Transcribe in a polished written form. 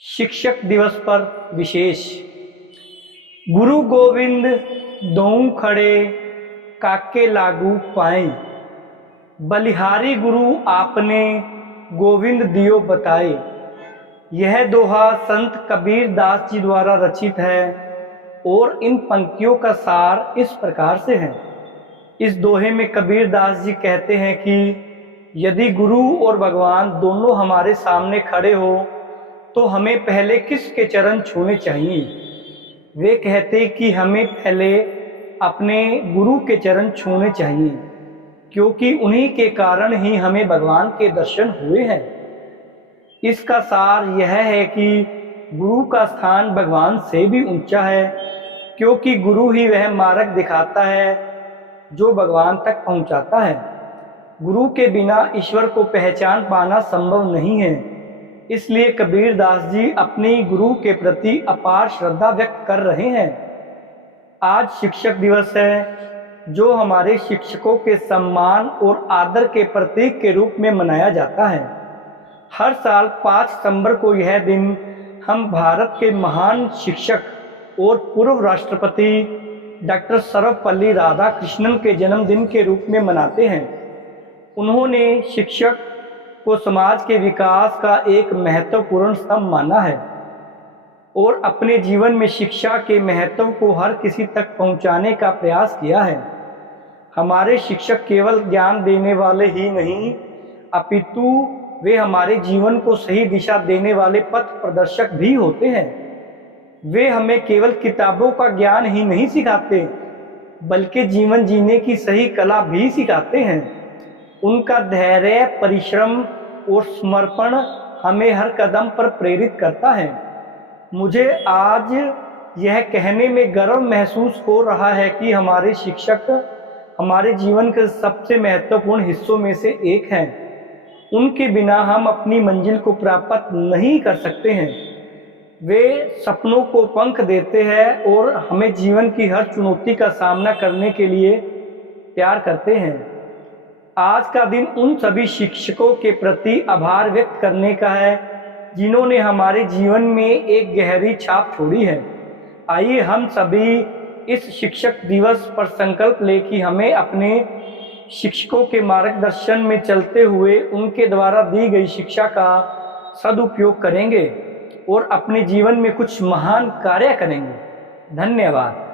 शिक्षक दिवस पर विशेष। गुरु गोविंद दोऊ खड़े काके लागू पाए, बलिहारी गुरु आपने गोविंद दियो बताए। यह दोहा संत कबीर दास जी द्वारा रचित है और इन पंक्तियों का सार इस प्रकार से है। इस दोहे में कबीर दास जी कहते हैं कि यदि गुरु और भगवान दोनों हमारे सामने खड़े हो तो हमें पहले किसके चरण छूने चाहिए। वे कहते कि हमें पहले अपने गुरु के चरण छूने चाहिए, क्योंकि उन्हीं के कारण ही हमें भगवान के दर्शन हुए हैं। इसका सार यह है कि गुरु का स्थान भगवान से भी ऊंचा है, क्योंकि गुरु ही वह मार्ग दिखाता है जो भगवान तक पहुंचाता है। गुरु के बिना ईश्वर को पहचान पाना संभव नहीं है। इसलिए कबीर दास जी अपनी गुरु के प्रति अपार श्रद्धा व्यक्त कर रहे हैं। आज शिक्षक दिवस है, जो हमारे शिक्षकों के सम्मान और आदर के प्रतीक के रूप में मनाया जाता है। हर साल 5 सितंबर को यह दिन हम भारत के महान शिक्षक और पूर्व राष्ट्रपति डॉक्टर सर्वपल्ली राधाकृष्णन के जन्मदिन के रूप में मनाते हैं। उन्होंने शिक्षक को समाज के विकास का एक महत्वपूर्ण स्तंभ माना है और अपने जीवन में शिक्षा के महत्व को हर किसी तक पहुंचाने का प्रयास किया है। हमारे शिक्षक केवल ज्ञान देने वाले ही नहीं, अपितु वे हमारे जीवन को सही दिशा देने वाले पथ प्रदर्शक भी होते हैं। वे हमें केवल किताबों का ज्ञान ही नहीं सिखाते, बल्कि जीवन जीने की सही कला भी सिखाते हैं। उनका धैर्य, परिश्रम और समर्पण हमें हर कदम पर प्रेरित करता है। मुझे आज यह कहने में गर्व महसूस हो रहा है कि हमारे शिक्षक हमारे जीवन के सबसे महत्वपूर्ण हिस्सों में से एक हैं। उनके बिना हम अपनी मंजिल को प्राप्त नहीं कर सकते हैं। वे सपनों को पंख देते हैं और हमें जीवन की हर चुनौती का सामना करने के लिए तैयार करते हैं। आज का दिन उन सभी शिक्षकों के प्रति आभार व्यक्त करने का है, जिन्होंने हमारे जीवन में एक गहरी छाप छोड़ी है। आइए हम सभी इस शिक्षक दिवस पर संकल्प लें कि हमें अपने शिक्षकों के मार्गदर्शन में चलते हुए उनके द्वारा दी गई शिक्षा का सदुपयोग करेंगे और अपने जीवन में कुछ महान कार्य करेंगे। धन्यवाद।